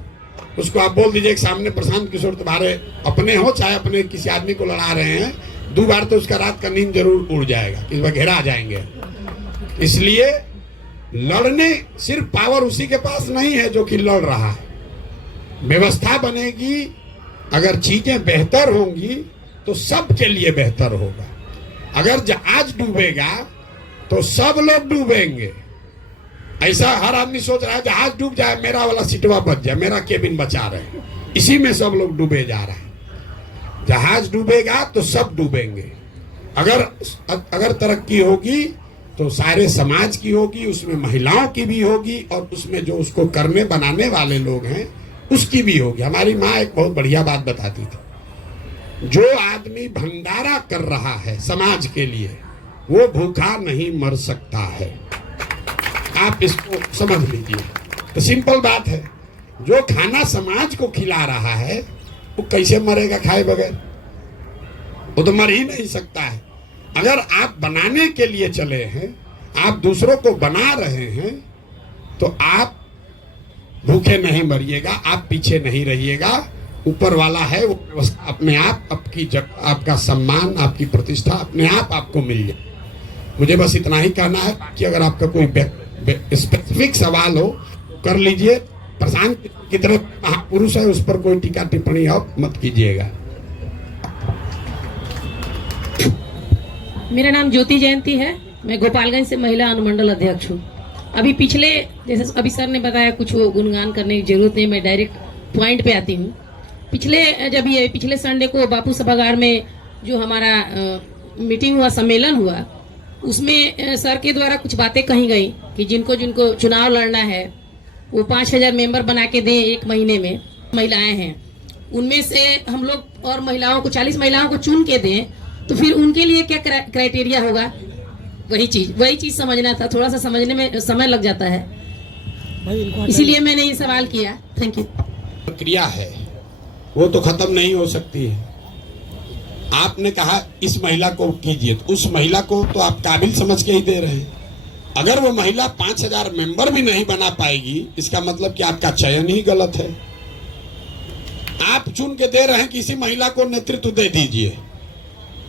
उसको आप बोल दीजिए कि सामने प्रशांत किशोर तुम्हारे अपने हो चाहे अपने किसी आदमी को लड़ा रहे हैं, 2 बार तो उसका रात का नींद जरूर उड़ जाएगा, इस बार घेरा जाएंगे। इसलिए लड़ने सिर्फ पावर उसी के पास नहीं है जो कि लड़ रहा है। व्यवस्था बनेगी, अगर चीजें बेहतर होंगी तो सबके लिए बेहतर होगा। अगर जहाज डूबेगा तो सब लोग डूबेंगे। ऐसा हर आदमी सोच रहा है जहाज डूब जाए मेरा वाला सीटवा बच जाए, मेरा केबिन बचा रहे, इसी में सब लोग डूबे जा रहे हैं। जहाज डूबेगा तो सब डूबेंगे। अगर तरक्की होगी तो सारे समाज की होगी, उसमें महिलाओं की भी होगी, और उसमें जो उसको करने बनाने वाले लोग हैं उसकी भी होगी। हमारी माँ एक बहुत बढ़िया बात बताती थी, जो आदमी भंडारा कर रहा है समाज के लिए, वो भूखा नहीं मर सकता है। आप इसको समझ लीजिए। तो सिंपल बात है, जो खाना समाज को खिला रहा है वो कैसे मरेगा खाए बगैर? वो तो मर ही नहीं सकता है। अगर आप बनाने के लिए चले हैं, आप दूसरों को बना रहे हैं, तो आप भूखे नहीं मरिएगा, आप पीछे नहीं रहिएगा। ऊपर वाला है वो व्यवस्था अपने आप, आपकी जगह, आपका सम्मान, आपकी प्रतिष्ठा अपने आप आपको मिल जाए। मुझे बस इतना ही कहना है कि अगर आपका कोई स्पेसिफिक सवाल हो कर लीजिए। प्रशांत की तरह महापुरुष है, उस पर कोई टीका टिप्पणी आप मत कीजिएगा। मेरा नाम ज्योति जयंती है, मैं गोपालगंज से महिला अनुमंडल अध्यक्ष हूँ। अभी पिछले, जैसे अभी सर ने बताया, कुछ वो गुणगान करने की जरूरत नहीं, मैं डायरेक्ट पॉइंट पे आती हूँ। पिछले संडे को बापू सभागार में जो हमारा मीटिंग हुआ, सम्मेलन हुआ, उसमें सर के द्वारा कुछ बातें कही गई कि जिनको जिनको चुनाव लड़ना है वो 5000 मेंबर बना के दें 1 महीने में। महिलाएं हैं, उनमें से हम लोग और महिलाओं को 40 महिलाओं को चुन के दें, तो फिर उनके लिए क्या क्राइटेरिया होगा? वही चीज समझना था। थोड़ा सा समझने में समय लग जाता है, इसीलिए मैंने ये सवाल किया। Thank you. प्रक्रिया है वो तो खत्म नहीं हो सकती है। आपने कहा इस महिला को कीजिए, तो उस महिला को तो आप काबिल समझ के ही दे रहे हैं। अगर वो महिला 5000 मेंबर भी नहीं बना पाएगी, इसका मतलब कि आपका चयन ही गलत है। आप चुन के दे रहे हैं कि इसी महिला को नेतृत्व दे दीजिए,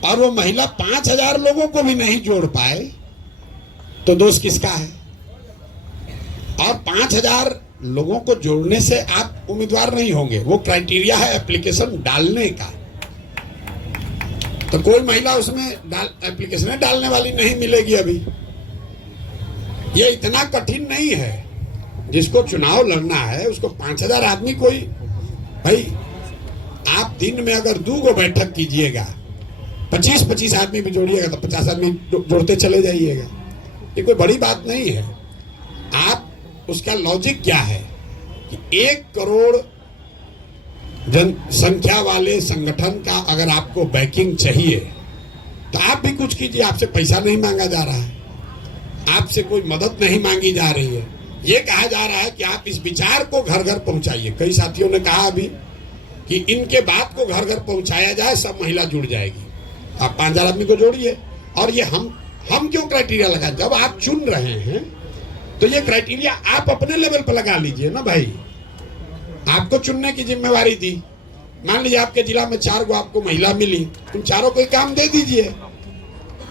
और वो महिला 5000 लोगों को भी नहीं जोड़ पाए, तो दोष किसका है? और 5000 लोगों को जोड़ने से आप उम्मीदवार नहीं होंगे, वो क्राइटेरिया है एप्लीकेशन डालने का। तो कोई महिला उसमें एप्लीकेशन डालने वाली नहीं मिलेगी। अभी ये इतना कठिन नहीं है। जिसको चुनाव लड़ना है उसको 5000 आदमी, कोई भाई आप दिन में अगर 2 बैठक कीजिएगा, 25-25 आदमी भी जोड़िएगा, तो 50 आदमी जोड़ते चले जाइएगा। ये कोई बड़ी बात नहीं है। आप उसका लॉजिक क्या है कि 1 करोड़ जनसंख्या वाले संगठन का अगर आपको बैकिंग चाहिए, तो आप भी कुछ कीजिए। आपसे पैसा नहीं मांगा जा रहा है, आपसे कोई मदद नहीं मांगी जा रही है। ये कहा जा रहा है कि आप इस विचार को घर घर पहुंचाइए। कई साथियों ने कहा अभी कि इनके बात को घर घर पहुंचाया जाए, सब महिला जुड़ जाएगी। आप 5000 आदमी को जोड़िए। और ये हम क्यों क्राइटेरिया लगा? जब आप चुन रहे हैं तो ये क्राइटेरिया आप अपने लेवल पर लगा लीजिए ना भाई। आपको चुनने की जिम्मेवारी दी। मान लीजिए आपके जिला में 4 गो आपको महिला मिली, तुम चारों को काम दे दीजिए।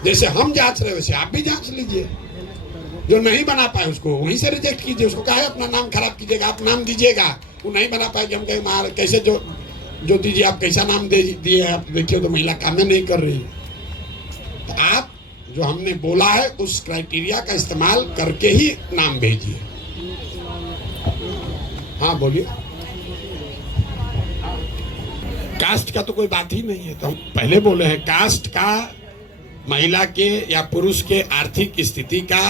जैसे हम जांच रहे वैसे आप भी जांच लीजिए। जो नहीं बना पाए उसको वहीं से रिजेक्ट कीजिए। उसको कहा है अपना नाम खराब कीजिएगा, आप नाम दीजिएगा। वो नहीं बना पाएगी, हम कहेंगे कैसे जो दीजिए, आप कैसा नाम दे दिए, आप देखिए तो महिला काम नहीं कर रही। तो आप जो हमने बोला है उस क्राइटेरिया का इस्तेमाल करके ही नाम भेजिए। हाँ बोलिए। कास्ट का तो कोई बात ही नहीं है। तो हम पहले बोले हैं, कास्ट का, महिला के या पुरुष के आर्थिक स्थिति का,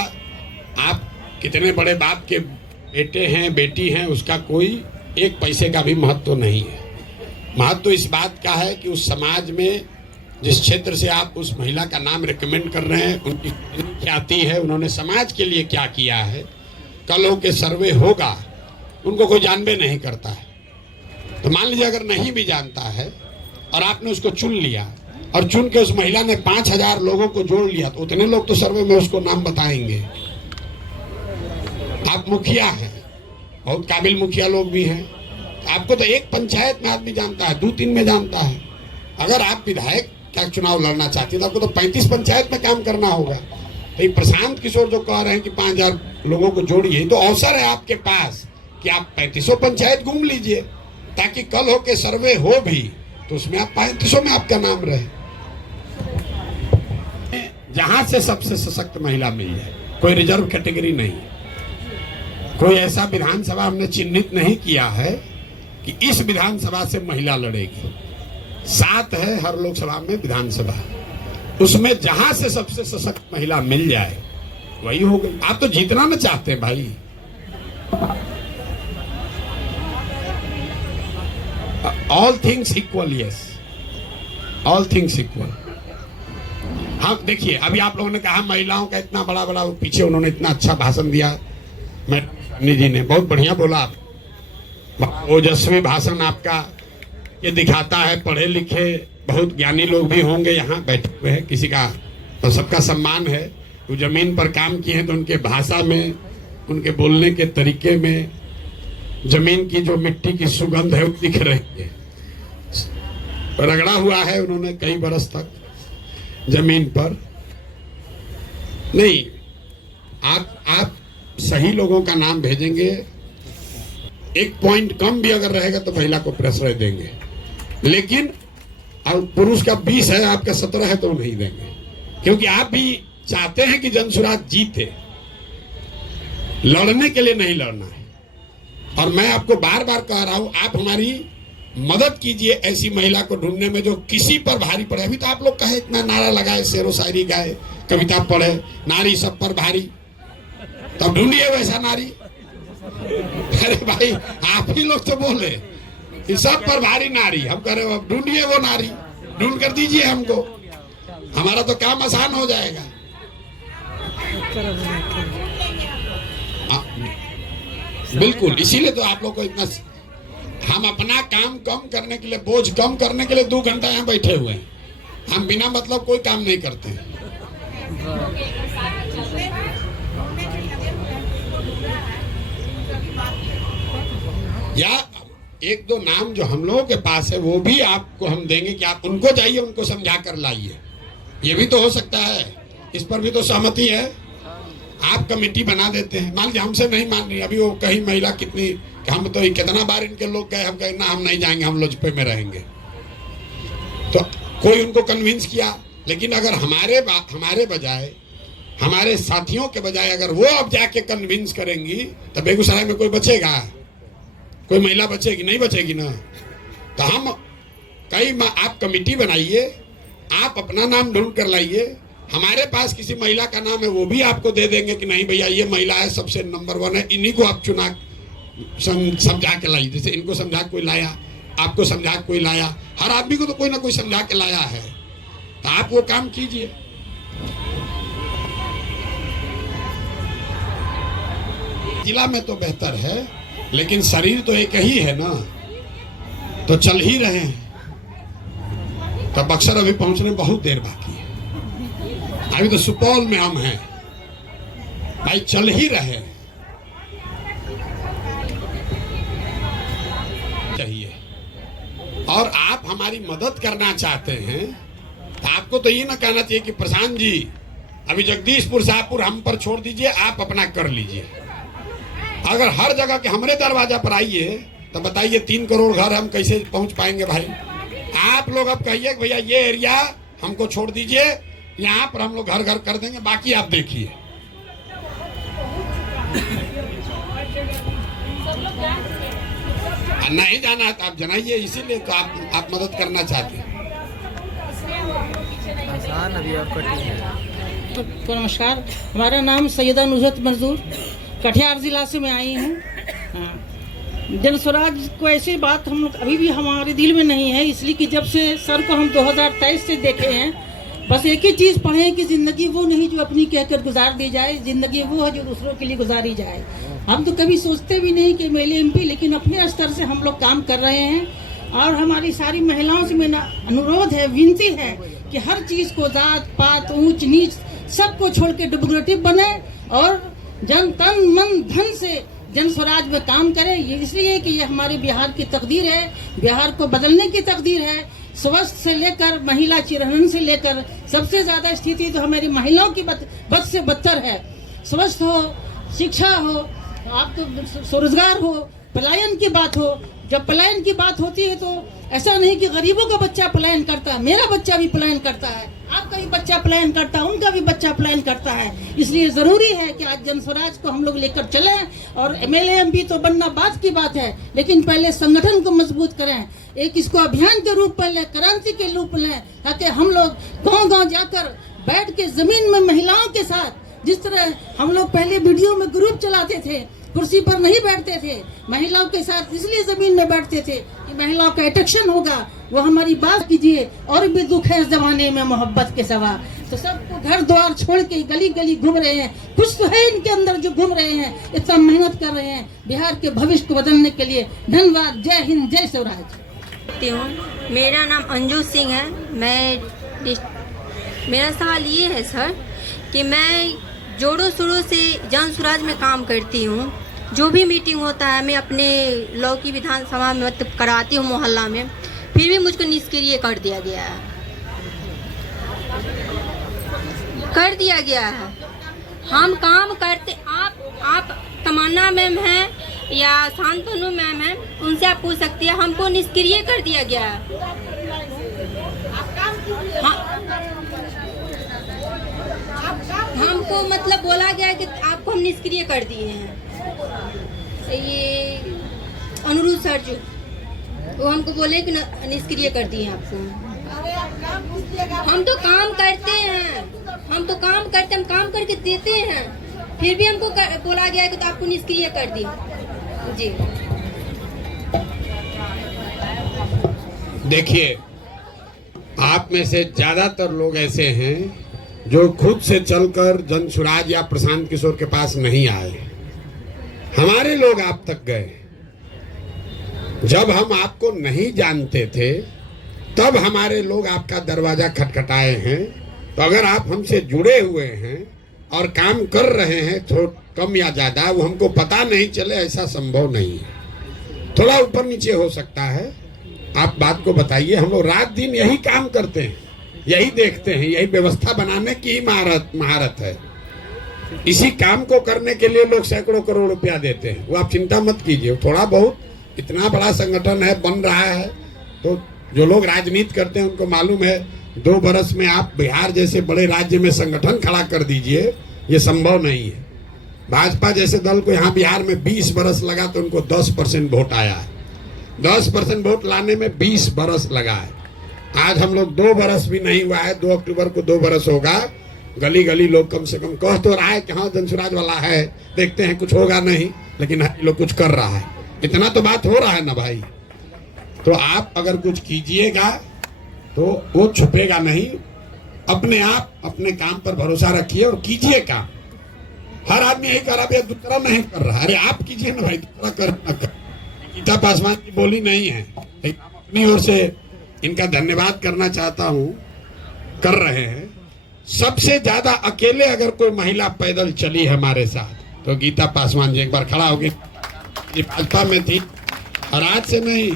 आप कितने बड़े बाप के बेटे हैं बेटी हैं, उसका कोई 1 पैसे का भी महत्व नहीं है। महत्व इस बात का है कि उस समाज में जिस क्षेत्र से आप उस महिला का नाम रिकमेंड कर रहे हैं, उनकी ख्याति है, उन्होंने समाज के लिए क्या किया है। कल हो के सर्वे होगा, उनको कोई जानबे नहीं करता है। तो मान लीजिए अगर नहीं भी जानता है और आपने उसको चुन लिया, और चुन के उस महिला ने 5000 लोगों को जोड़ लिया, तो उतने लोग तो सर्वे में उसको नाम बताएंगे। आप मुखिया हैं, बहुत काबिल मुखिया लोग भी हैं, आपको तो 1 पंचायत में आदमी जानता है, 2-3 में जानता है। अगर आप विधायक का चुनाव लड़ना चाहते हैं तो आपको तो 35 पंचायत में काम करना होगा। तो ये प्रशांत किशोर जो कह रहे हैं कि 5000 लोगों को जोड़िए, तो अवसर है आपके पास कि आप 3500 पंचायत घूम लीजिए, ताकि कल हो के सर्वे हो भी तो उसमें आप 3500 में आपका नाम रहे। जहां से सबसे सशक्त महिला मिल जाए, कोई रिजर्व कैटेगरी नहीं, कोई ऐसा विधानसभा हमने चिन्हित नहीं किया है कि इस विधानसभा से महिला लड़ेगी। 7 है हर लोकसभा में विधानसभा, उसमें जहां से सबसे सशक्त महिला मिल जाए वही हो गई। आप तो जीतना ना चाहते हैं भाई। All things equal, yes. All things equal. हम देखिए, अभी आप लोगों ने कहा महिलाओं का इतना बड़ा बड़ा, पीछे उन्होंने इतना अच्छा भाषण दिया, मैडम जी ने बहुत बढ़िया बोला। आप ओजस्वी भाषण आपका, ये दिखाता है पढ़े लिखे बहुत ज्ञानी लोग भी होंगे यहाँ बैठे हुए हैं, किसी का तो सबका सम्मान है। वो जमीन पर काम किए हैं तो उनके भाषा में, उनके बोलने के तरीके में जमीन की जो मिट्टी की सुगंध है वो दिख रही है। रगड़ा हुआ है उन्होंने कई बरस तक जमीन पर। नहीं, आप सही लोगों का नाम भेजेंगे, एक पॉइंट कम भी अगर रहेगा तो महिला को प्रश्रय देंगे, लेकिन अब पुरुष का 20 है, आपका 17 है तो नहीं देंगे, क्योंकि आप भी चाहते हैं कि जनसुराज जीते। लड़ने के लिए नहीं लड़ना है। और मैं आपको बार बार कह रहा हूं, आप हमारी मदद कीजिए ऐसी महिला को ढूंढने में जो किसी पर भारी पड़े। अभी तो आप लोग कहे इतना नारा लगाए, शेरो शायरी गाए, कविता पढ़े, नारी सब पर भारी, तब ढूंढिए वैसा नारी। अरे भाई, आप ही लोग तो बोले कि सब पर भारी नारी, हम कह रहे हो अब ढूंढिए वो नारी, ढूंढ कर दीजिए हमको, हमारा तो काम आसान हो जाएगा। बिल्कुल, इसीलिए तो आप लोग को इतना, हम अपना काम कम करने के लिए, बोझ कम करने के लिए 2 घंटा यहाँ बैठे हुए हैं। हम बिना मतलब कोई काम नहीं करते हैं। या 1-2 नाम जो हम लोगों के पास है वो भी आपको हम देंगे कि आप उनको जाइए, उनको समझा कर लाइए। ये भी तो हो सकता है, इस पर भी तो सहमति है। आप कमेटी बना देते हैं, मान लीजिए हमसे नहीं मान रही, अभी वो कहीं महिला कितनी, हम तो कितना बार इनके लोग गए, हम कहे ना हम नहीं जाएंगे, हम लोजपे में रहेंगे, तो कोई उनको कन्विंस किया। लेकिन अगर हमारे बजाय, हमारे साथियों के बजाय अगर वो अब जाके कन्विंस करेंगी तो बेगूसराय में कोई बचेगा? कोई महिला बचेगी? नहीं बचेगी ना। तो हम आप कमेटी बनाइए, आप अपना नाम ढूंढ कर लाइए, हमारे पास किसी महिला का नाम है वो भी आपको दे देंगे कि नहीं भैया ये महिला है, सबसे नंबर 1 है, इन्हीं को आप चुना समझा के लाइए। जैसे इनको समझा कोई लाया, आपको समझा कोई लाया, हर आदमी को तो कोई ना कोई समझा के लाया है, तो आप वो काम कीजिए। जिला में तो बेहतर है, लेकिन शरीर तो एक ही है ना, तो चल ही रहे हैं। तो बक्सर अभी पहुंचने में बहुत देर बाकी है, अभी तो सुपौल में हम हैं भाई, चल ही रहे चाहिए। और आप हमारी मदद करना चाहते हैं तो आपको तो ये ना कहना चाहिए कि प्रशांत जी अभी जगदीशपुर शाहपुर हम पर छोड़ दीजिए, आप अपना कर लीजिए। अगर हर जगह के हमारे दरवाजा पर आइए तो बताइए 3 करोड़ घर हम कैसे पहुंच पाएंगे भाई? आप लोग अब कहिए भैया ये एरिया हमको छोड़ दीजिए, यहाँ पर हम लोग घर घर कर देंगे, बाकी आप देखिए। नहीं जाना है तो आप जनाइए, इसीलिए तो आप मदद करना चाहते हैं। तो नमस्कार, हमारा नाम सैयदा नुसरत मंजूर, कटिहार जिला से मैं आई हूँ। जनस्वराज को ऐसी बात हम लोग अभी भी हमारे दिल में नहीं है, इसलिए कि जब से सर को हम 2023 से देखे हैं, बस एक ही चीज़ पढ़े हैं कि ज़िंदगी वो नहीं जो अपनी कहकर गुजार दी जाए, ज़िंदगी वो है जो दूसरों के लिए गुजारी जाए। हम तो कभी सोचते भी नहीं कि मेले MP, लेकिन अपने स्तर से हम लोग काम कर रहे हैं। और हमारी सारी महिलाओं से मेरा अनुरोध है, विनती है कि हर चीज़ को, जात पात ऊंच नीच सबको छोड़ के डेमोक्रेटिक बने और जन तन मन धन से जन स्वराज में काम करें। ये इसलिए कि ये हमारे बिहार की तकदीर है, बिहार को बदलने की तकदीर है। स्वास्थ्य से लेकर महिला चिरहरण से लेकर सबसे ज़्यादा स्थिति तो हमारी महिलाओं की बद से बदतर है। स्वस्थ हो, शिक्षा हो, आप तो स्वरोजगार हो, पलायन की बात हो। जब पलायन की बात होती है तो ऐसा नहीं कि गरीबों का बच्चा पलायन करता है, मेरा बच्चा भी पलायन करता है, आपका भी बच्चा पलायन करता है, उनका भी बच्चा पलायन करता है। इसलिए ज़रूरी है कि आज जनस्वराज को हम लोग लेकर चलें। और MLA MP तो बनना बात की बात है, लेकिन पहले संगठन को मजबूत करें, एक इसको अभियान के रूप में लें, क्रांति के रूप में लें, ताकि हम लोग गाँव-गाँव जाकर बैठ के ज़मीन में महिलाओं के साथ, जिस तरह हम लोग पहले वीडियो में ग्रुप चलाते थे, कुर्सी पर नहीं बैठते थे, महिलाओं के साथ इसलिए ज़मीन में बैठते थे कि महिलाओं का अट्रैक्शन होगा, वो हमारी बात कीजिए। और भी दुख है इस जमाने में मोहब्बत के सिवा। तो सबको घर द्वार छोड़ के गली गली घूम रहे हैं। कुछ तो है इनके अंदर जो घूम रहे हैं, इतना मेहनत कर रहे हैं बिहार के भविष्य को बदलने के लिए। धन्यवाद। जय हिंद, जय स्वराज। मेरा नाम अंजू सिंह है। मेरा सवाल ये है सर कि मैं जोरों शोरों से जन स्वराज में काम करती हूँ। जो भी मीटिंग होता है मैं अपने लौकी विधानसभा में मतलब कराती हूँ मोहल्ला में, फिर भी मुझको निष्क्रिय कर दिया गया है। हम काम करते, आप तमन्ना मैम हैं या शांतनु मैम हैं, उनसे आप पूछ सकती है। हमको निष्क्रिय कर दिया गया है। हमको मतलब बोला गया कि आपको हम निष्क्रिय कर दिए हैं। ये अनुरुद्ध सर जो वो हमको बोले कि निष्क्रिय कर दिए आपको। हम तो काम करते हैं, हम काम करके देते हैं, फिर भी हमको बोला गया कि तो आपको निष्क्रिय कर दिए। जी देखिए, आप में से ज्यादातर लोग ऐसे हैं जो खुद से चलकर जन स्वराज या प्रशांत किशोर के पास नहीं आए। हमारे लोग आप तक गए। जब हम आपको नहीं जानते थे तब हमारे लोग आपका दरवाजा खटखटाए हैं। तो अगर आप हमसे जुड़े हुए हैं और काम कर रहे हैं, थोड़ा कम या ज्यादा, वो हमको पता नहीं चले, ऐसा संभव नहीं है। थोड़ा ऊपर नीचे हो सकता है, आप बात को बताइए। हम लोग रात दिन यही काम करते हैं, यही देखते हैं, यही व्यवस्था बनाने की महारत है। इसी काम को करने के लिए लोग सैकड़ों करोड़ रुपया देते हैं। वो आप चिंता मत कीजिए। थोड़ा बहुत, इतना बड़ा संगठन है, बन रहा है, तो जो लोग राजनीति करते हैं उनको मालूम है 2 बरस में आप बिहार जैसे बड़े राज्य में संगठन खड़ा कर दीजिए, ये संभव नहीं है। भाजपा जैसे दल को यहाँ बिहार में 20 बरस लगा तो उनको 10% वोट आया है। 10% वोट लाने में 20 बरस लगा है। आज हम लोग 2 बरस भी नहीं हुआ है, 2 अक्टूबर को 2 बरस होगा। गली गली लोग कम से कम कह तो रहा है कि हाँ जन स्वराज वाला है, देखते हैं कुछ होगा नहीं, लेकिन लोग कुछ कर रहा है। इतना तो बात हो रहा है ना भाई। तो आप अगर कुछ कीजिएगा तो वो छुपेगा नहीं। अपने आप अपने काम पर भरोसा रखिए और कीजिए काम। हर आदमी यही कर रहा है, दूसरा नहीं कर रहा। अरे आप कीजिए ना भाई, दूसरा कर ना कर। गीता पासवान की बोली नहीं है। अपनी ओर से इनका धन्यवाद करना चाहता हूँ, कर रहे हैं। सबसे ज्यादा अकेले अगर कोई महिला पैदल चली हमारे साथ तो गीता पासवान जी। एक बार खड़ा होगी, भाजपा में थी और आज से नहीं,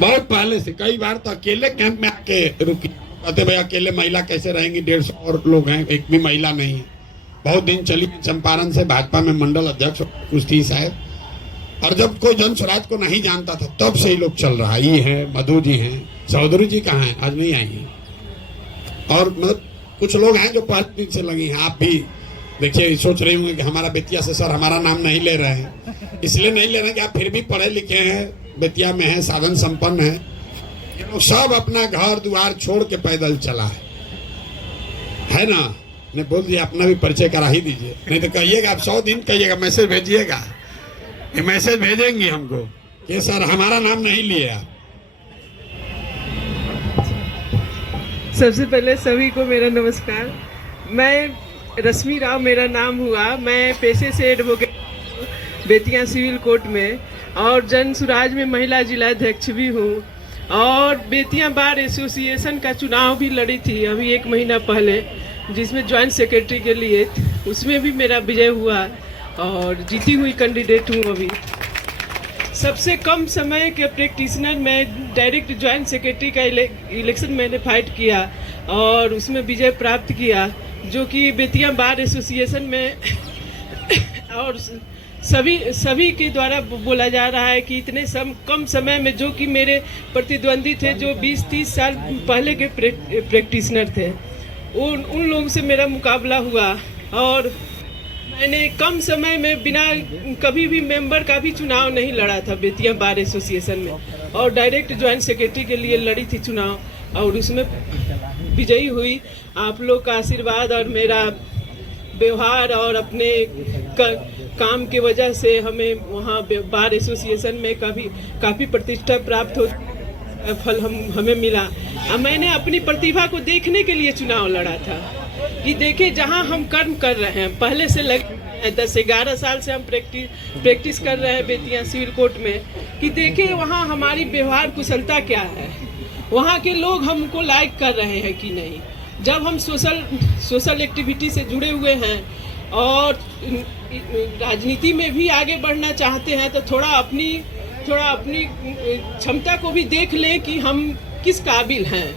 बहुत पहले से। कई बार तो अकेले कैंप में आके रुकी, कहते भाई अकेले महिला कैसे रहेंगी, 150 और लोग हैं, एक भी महिला नहीं है। बहुत दिन चली चंपारण से, भाजपा में मंडल अध्यक्ष कुछ थी शायद। और जब कोई जन स्वराज को नहीं जानता था तब से ही लोग चल रहा। ये है मधु जी हैं, चौधरी जी कहाँ हैं, आज नहीं आई हैं। और मतलब कुछ लोग हैं जो 5 दिन से लगी हैं। आप भी देखिए, सोच रहे होंगे कि हमारा बेतिया से सर हमारा नाम नहीं ले रहे हैं। इसलिए नहीं ले रहे हैं कि आप फिर भी पढ़े लिखे हैं, बेतिया में हैं, साधन संपन्न हैं। ये लोग सब अपना घर द्वार छोड़ के पैदल चला है ना। ने बोल दिया, अपना भी परिचय करा ही दीजिए, नहीं तो कहिएगा आप 100 दिन कहिएगा, मैसेज भेजिएगा। ये मैसेज भेजेंगे हमको कि सर हमारा नाम नहीं लिए आप। सबसे पहले सभी को मेरा नमस्कार। मैं रश्मि राव मेरा नाम हुआ। मैं पेशे से एडवोकेट, बेतिया सिविल कोर्ट में, और जन स्वराज में महिला जिलाध्यक्ष भी हूँ। और बेतिया बार एसोसिएशन का चुनाव भी लड़ी थी अभी 1 महीना पहले, जिसमें ज्वाइंट सेक्रेटरी के लिए, उसमें भी मेरा विजय हुआ और जीती हुई कैंडिडेट हूँ अभी। सबसे कम समय के प्रैक्टिशनर में डायरेक्ट ज्वाइंट सेक्रेटरी का इलेक्शन मैंने फाइट किया और उसमें विजय प्राप्त किया, जो कि बेतिया बार एसोसिएशन में और सभी के द्वारा बोला जा रहा है कि इतने कम समय में, जो कि मेरे प्रतिद्वंदी थे जो 20-30 साल पहले के प्रैक्टिशनर थे, उन लोगों से मेरा मुकाबला हुआ। और मैंने कम समय में बिना कभी भी मेंबर का भी चुनाव नहीं लड़ा था बेतिया बार एसोसिएशन में, और डायरेक्ट ज्वाइंट सेक्रेटरी के लिए लड़ी थी चुनाव और उसमें विजयी हुई। आप लोग का आशीर्वाद और मेरा व्यवहार और अपने काम के वजह से हमें वहाँ बार एसोसिएशन में काफ़ी प्रतिष्ठा प्राप्त हो। फल हमें मिला। मैंने अपनी प्रतिभा को देखने के लिए चुनाव लड़ा था कि देखे जहां हम कर्म कर रहे हैं, पहले से 10-11 साल से हम प्रैक्टिस कर रहे हैं बेतिया सिविल कोर्ट में, कि देखें वहाँ हमारी व्यवहार कुशलता क्या है, वहाँ के लोग हमको लाइक कर रहे हैं कि नहीं। जब हम सोशल एक्टिविटी से जुड़े हुए हैं और राजनीति में भी आगे बढ़ना चाहते हैं तो थोड़ा अपनी क्षमता को भी देख लें कि हम किस काबिल हैं।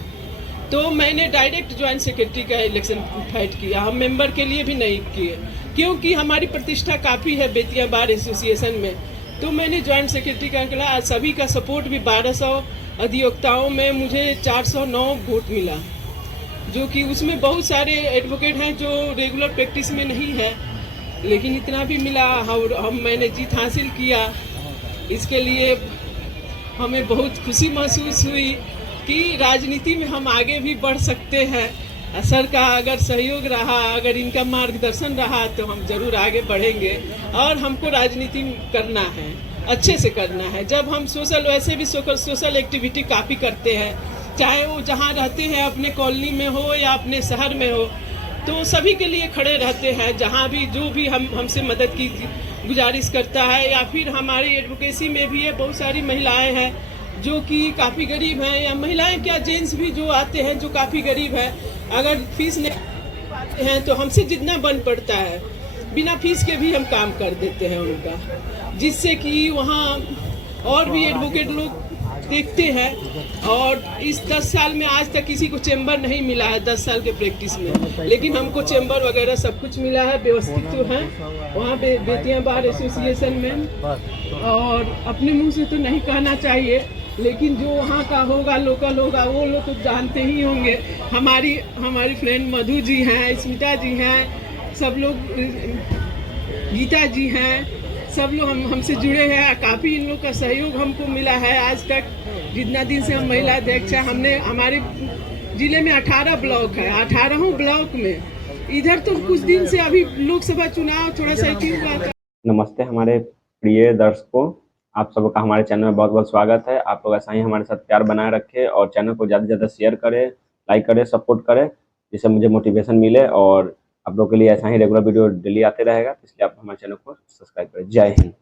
तो मैंने डायरेक्ट ज्वाइंट सेक्रेटरी का इलेक्शन फाइट किया, हम मेंबर के लिए भी नहीं किए, क्योंकि हमारी प्रतिष्ठा काफ़ी है बेतिया बार एसोसिएशन में। तो मैंने ज्वाइंट सेक्रेटरी का निकला, सभी का सपोर्ट भी 1200 अधिवक्ताओं में मुझे 409 वोट मिला, जो कि उसमें बहुत सारे एडवोकेट हैं जो रेगुलर प्रैक्टिस में नहीं है, लेकिन इतना भी मिला और मैंने जीत हासिल किया। इसके लिए हमें बहुत खुशी महसूस हुई कि राजनीति में हम आगे भी बढ़ सकते हैं। सर का अगर सहयोग रहा, अगर इनका मार्गदर्शन रहा तो हम जरूर आगे बढ़ेंगे और हमको राजनीति करना है, अच्छे से करना है। जब हम वैसे भी सोशल एक्टिविटी काफ़ी करते हैं, चाहे वो जहाँ रहते हैं अपने कॉलोनी में हो या अपने शहर में हो, तो सभी के लिए खड़े रहते हैं। जहाँ भी जो भी हमसे मदद की गुजारिश करता है, या फिर हमारी एडवोकेसी में भी है, बहुत सारी महिलाएं हैं जो कि काफ़ी गरीब हैं, या महिलाएं क्या जेंट्स भी जो आते हैं जो काफ़ी गरीब है, अगर फीस नहीं पाते हैं तो हमसे जितना बन पड़ता है बिना फीस के भी हम काम कर देते हैं उनका, जिससे कि वहाँ और भी एडवोकेट लोग देखते हैं। और इस 10 साल में आज तक किसी को चैम्बर नहीं मिला है 10 साल के प्रैक्टिस में, लेकिन हमको चैम्बर वगैरह सब कुछ मिला है, व्यवस्थित तो है वहाँ पे बेतिया बार एसोसिएशन में। और अपने मुंह से तो नहीं कहना चाहिए, लेकिन जो वहाँ का होगा, लोकल होगा, वो लोग तो जानते ही होंगे। हमारी फ्रेंड मधु जी हैं, स्मिता जी हैं, सब लोग, गीता जी हैं, सब लोग हमसे जुड़े हैं। काफ़ी इन लोग का सहयोग हमको मिला है आज तक। जितना दिन से हम महिला अध्यक्ष हैं, हमने हमारे जिले में 18 ब्लॉक है, 18 ब्लॉक में इधर तो कुछ दिन से अभी लोकसभा चुनाव थोड़ा सा हुआ था। नमस्ते हमारे प्रिय दर्शकों, आप सबका हमारे चैनल में बहुत बहुत स्वागत है। आप लोग ऐसा ही हमारे साथ प्यार बनाए रखें और चैनल को ज़्यादा से ज़्यादा शेयर करें, लाइक करें, सपोर्ट करें, जिससे मुझे मोटिवेशन मिले और आप लोगों के लिए ऐसा ही रेगुलर वीडियो डेली आते रहेगा। इसलिए आप हमारे चैनल को सब्सक्राइब करें। जय हिंद।